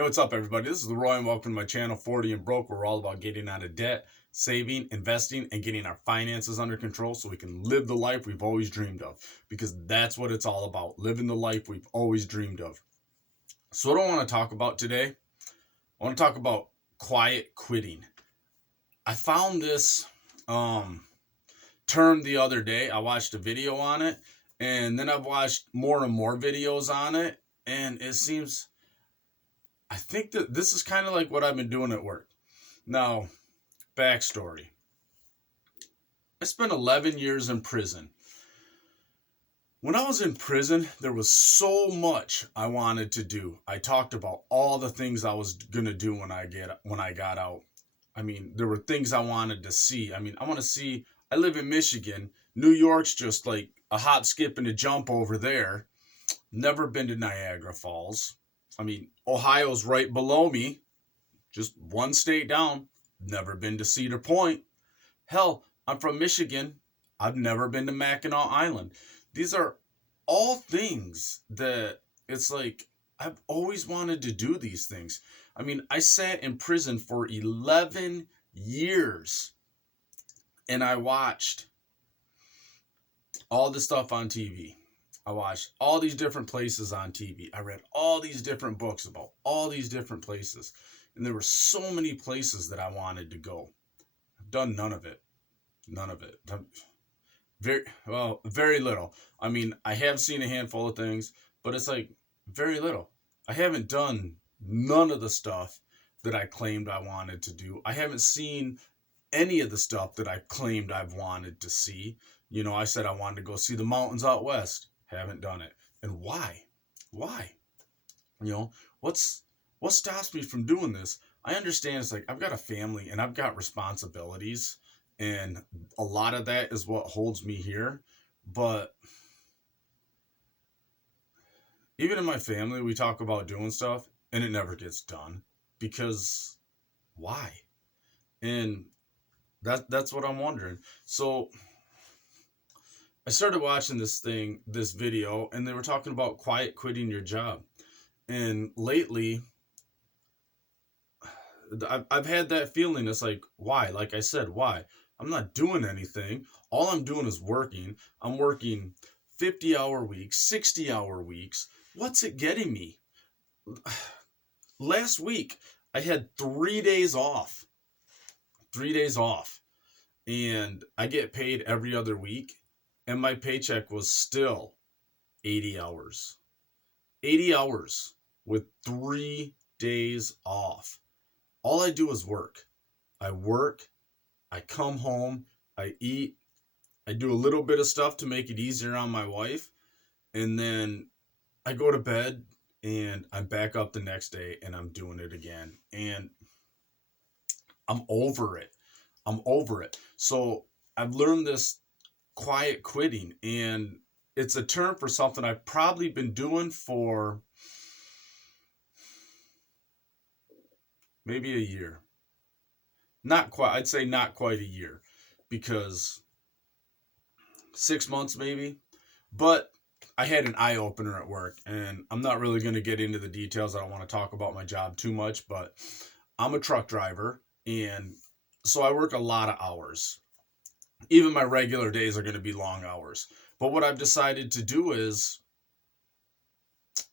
Hey, what's up, everybody? This is Leroy, and welcome to my channel, 40 and Broke, where we're all about getting out of debt, saving, investing, and getting our finances under control so we can live the life we've always dreamed of. Because that's what it's all about, living the life we've always dreamed of. So what I want to talk about today, I want to talk about quiet quitting. I found this term the other day. I watched a video on it, and then I've watched more and more videos on it, and it seems... I think that this is kind of like what I've been doing at work. Now, backstory. I spent 11 years in prison. When I was in prison, there was so much I wanted to do. I talked about all the things I was going to do when I got out. I mean, there were things I wanted to see. I mean, I want to see... I live in Michigan. New York's just like a hop, skip, and a jump over there. Never been to Niagara Falls. I mean, Ohio's right below me, just one state down. Never been to Cedar Point. Hell, I'm from Michigan. I've never been to Mackinac Island. These are all things that it's like I've always wanted to do these things. I mean, I sat in prison for 11 years and I watched all the stuff on TV. I watched all these different places on TV. I read all these different books about all these different places. And there were so many places that I wanted to go. I've done none of it. None of it. Very little. I mean, I have seen a handful of things, but it's like very little. I haven't done none of the stuff that I claimed I wanted to do. I haven't seen any of the stuff that I claimed I've wanted to see. You know, I said I wanted to go see the mountains out west. Haven't done it. And why? Why? You know, what stops me from doing this? I understand it's like I've got a family and I've got responsibilities, and a lot of that is what holds me here. But even in my family, we talk about doing stuff and it never gets done. Because why? And that's what I'm wondering. So I started watching this video, and they were talking about quiet quitting your job. And lately, I've had that feeling. It's like, why? Like I said, why? I'm not doing anything. All I'm doing is working. I'm working 50-hour weeks, 60-hour weeks. What's it getting me? Last week, I had 3 days off. 3 days off. And I get paid every other week. And my paycheck was still 80 hours. 80 hours with 3 days off. All I do is work. I work. I come home. I eat. I do a little bit of stuff to make it easier on my wife. And then I go to bed and I'm back up the next day and I'm doing it again. And I'm over it. I'm over it. So I've learned this quiet quitting, and it's a term for something I've probably been doing for maybe a year. Not quite, I'd say not quite a year, because 6 months maybe. But I had an eye opener at work, and I'm not really going to get into the details. I don't want to talk about my job too much, but I'm a truck driver, and so I work a lot of hours. Even my regular days are going to be long hours. But what I've decided to do is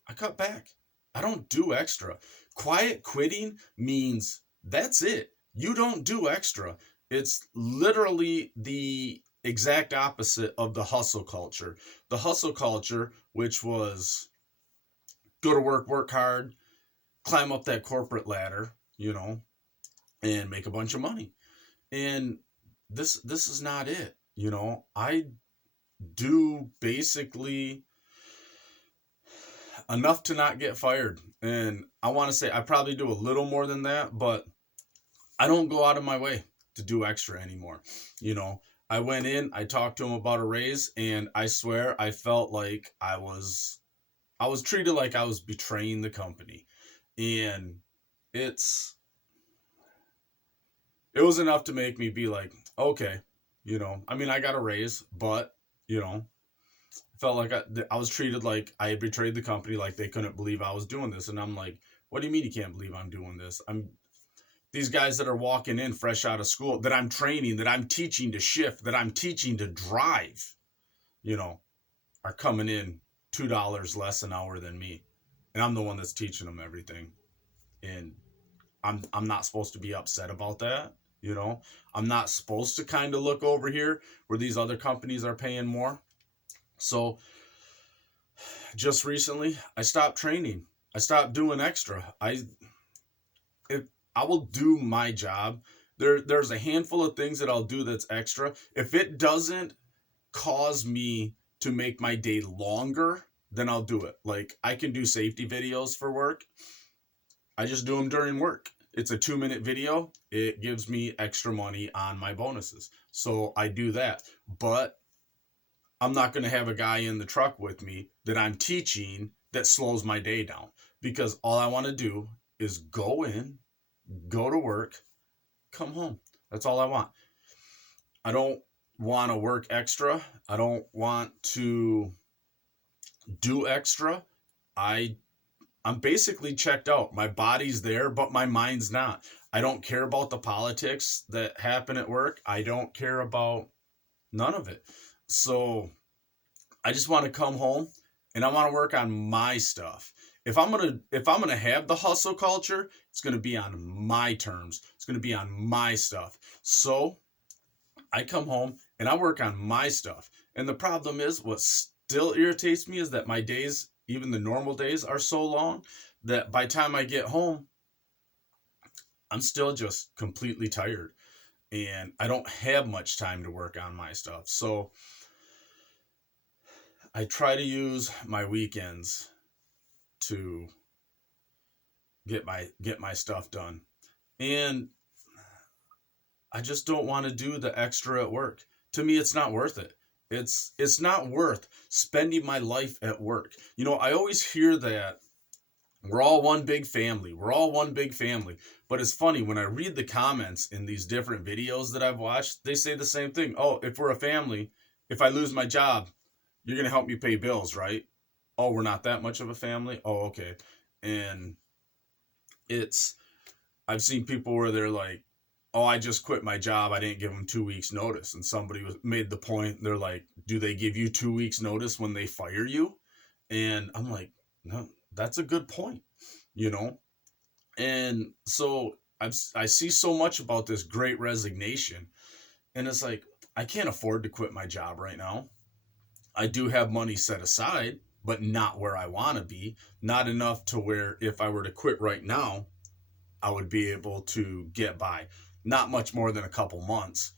I cut back. I don't do extra. Quiet quitting means that's it. You don't do extra. It's literally the exact opposite of the hustle culture. The hustle culture, which was go to work, work hard, climb up that corporate ladder, you know, and make a bunch of money. And this is not it. You know, I do basically enough to not get fired. And I want to say I probably do a little more than that, but I don't go out of my way to do extra anymore. You know, I went in, I talked to him about a raise, and I swear I felt like I was treated like I was betraying the company. And it was enough to make me be like, okay, you know, I mean, I got a raise, but, you know, felt like I was treated like I had betrayed the company, like they couldn't believe I was doing this. And I'm like, What do you mean you can't believe I'm doing this? These guys that are walking in fresh out of school, that I'm training, that I'm teaching to shift, that I'm teaching to drive, are coming in $2 less an hour than me. And I'm the one that's teaching them everything. And I'm not supposed to be upset about that. I'm not supposed to kind of look over here where these other companies are paying more. So just recently, I stopped training. I stopped doing extra. I will do my job. There's a handful of things that I'll do that's extra. If it doesn't cause me to make my day longer, then I'll do it. Like, I can do safety videos for work. I just do them during work. It's a 2-minute video. It gives me extra money on my bonuses. So I do that. But I'm not going to have a guy in the truck with me that I'm teaching that slows my day down, because all I want to do is go in, go to work, come home. That's all I want. I don't want to work extra. I don't want to do extra. I'm basically checked out. My body's there, but my mind's not. I don't care about the politics that happen at work. I don't care about none of it. So I just want to come home and I want to work on my stuff. If I'm gonna have the hustle culture, it's gonna be on my terms. It's gonna be on my stuff. So I come home and I work on my stuff. And the problem is, what still irritates me is that my days, even the normal days, are so long that by the time I get home, I'm still just completely tired. And I don't have much time to work on my stuff. So I try to use my weekends to get my stuff done. And I just don't want to do the extra at work. To me, it's not worth it. It's not worth spending my life at work. I always hear that we're all one big family. We're all one big family. But it's funny, when I read the comments in these different videos that I've watched, they say the same thing. Oh, if we're a family, if I lose my job, you're going to help me pay bills, right? Oh, we're not that much of a family? Oh, okay. And I've seen people where they're like, oh, I just quit my job. I didn't give them 2 weeks notice. And somebody made the point. They're like, do they give you 2 weeks notice when they fire you? And I'm like, no, that's a good point, And so I see so much about this Great Resignation. And it's like, I can't afford to quit my job right now. I do have money set aside, but not where I want to be. Not enough to where if I were to quit right now, I would be able to get by. Not much more than a couple months.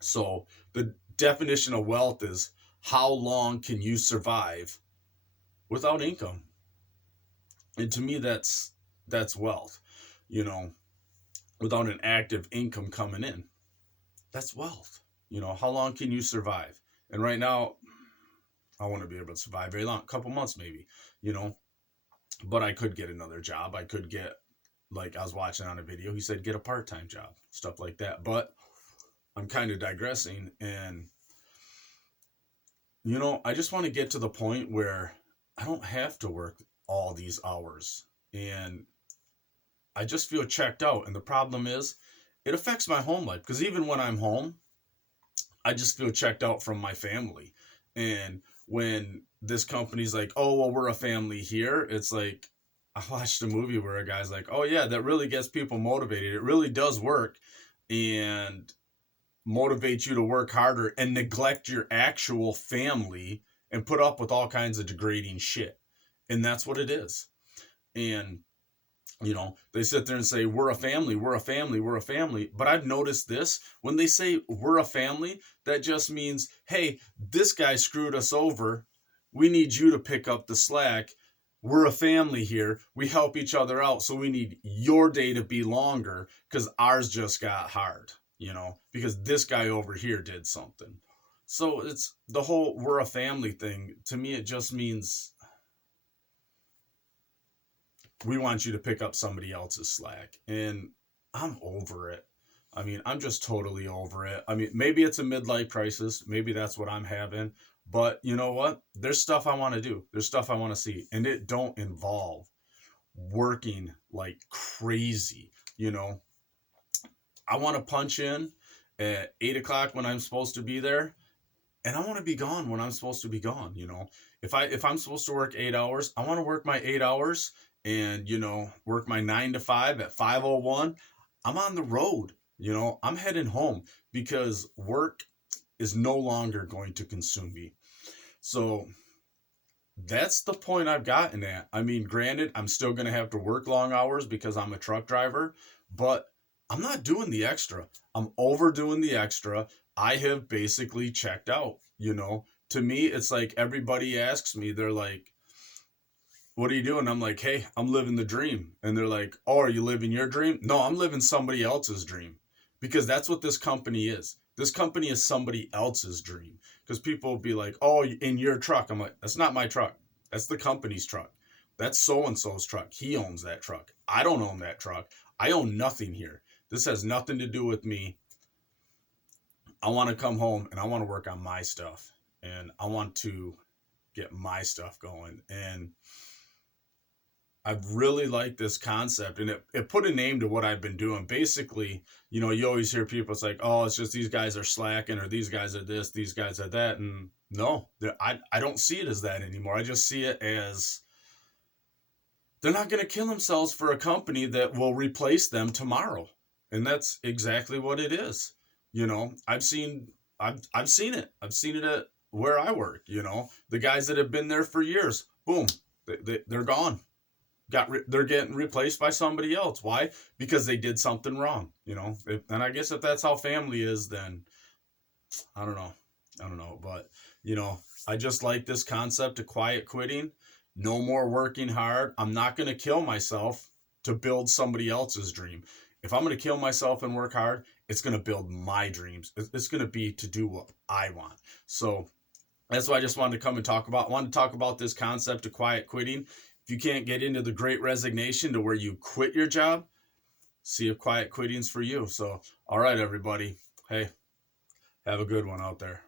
So the definition of wealth is, how long can you survive without income? And to me, that's wealth, without an active income coming in. That's wealth. How long can you survive? And right now, I want to be able to survive very long, a couple months maybe, but I could get another job. I could get, like I was watching on a video, he said, get a part-time job, stuff like that. But I'm kind of digressing. And, I just want to get to the point where I don't have to work all these hours. And I just feel checked out. And the problem is, it affects my home life. Because even when I'm home, I just feel checked out from my family. And when this company's like, oh, well, we're a family here, it's like, I watched a movie where a guy's like, oh yeah, that really gets people motivated. It really does work and motivate you to work harder and neglect your actual family and put up with all kinds of degrading shit. And that's what it is. And, they sit there and say, we're a family, we're a family, we're a family. But I've noticed this, when they say we're a family, that just means, hey, this guy screwed us over. We need you to pick up the slack. We're a family here. We help each other out. So we need your day to be longer because ours just got hard, because this guy over here did something. So it's the whole we're a family thing. To me, it just means we want you to pick up somebody else's slack. And I'm over it. I'm just totally over it. Maybe it's a midlife crisis. Maybe that's what I'm having. But you know what? There's stuff I want to do. There's stuff I want to see. And it don't involve working like crazy. You know, I want to punch in at 8 o'clock when I'm supposed to be there, and I want to be gone when I'm supposed to be gone. You know, if I'm supposed to work 8 hours, I want to work my 8 hours, and work my 9 to 5 at 5:01. I'm on the road. I'm heading home because work is no longer going to consume me. So that's the point I've gotten at. I mean, granted, I'm still going to have to work long hours because I'm a truck driver, but I'm not doing the extra. I'm overdoing the extra. I have basically checked out. To me, it's like everybody asks me, they're like, what are you doing? I'm like, hey, I'm living the dream. And they're like, oh, are you living your dream? No, I'm living somebody else's dream, because that's what this company is. This company is somebody else's dream. Because people will be like, oh, in your truck. I'm like, that's not my truck. That's the company's truck. That's so-and-so's truck. He owns that truck. I don't own that truck. I own nothing here. This has nothing to do with me. I want to come home and I want to work on my stuff. And I want to get my stuff going. And I really like this concept, and it put a name to what I've been doing. Basically, you always hear people, it's like, oh, it's just these guys are slacking, or these guys are this, these guys are that. And no, I don't see it as that anymore. I just see it as they're not going to kill themselves for a company that will replace them tomorrow. And that's exactly what it is. I've seen it. I've seen it at where I work. The guys that have been there for years, boom, they're gone. They're getting replaced by somebody else. Why? Because they did something wrong. And I guess if that's how family is, then I don't know. But I just like this concept of quiet quitting. No more working hard. I'm not going to kill myself to build somebody else's dream. If I'm going to kill myself and work hard, it's going to build my dreams. It's going to be to do what I want. So that's why I just wanted to come and talk about. I wanted to talk about this concept of quiet quitting. If you can't get into the Great Resignation to where you quit your job, see if quiet quitting's for you. So, all right, everybody. Hey, have a good one out there.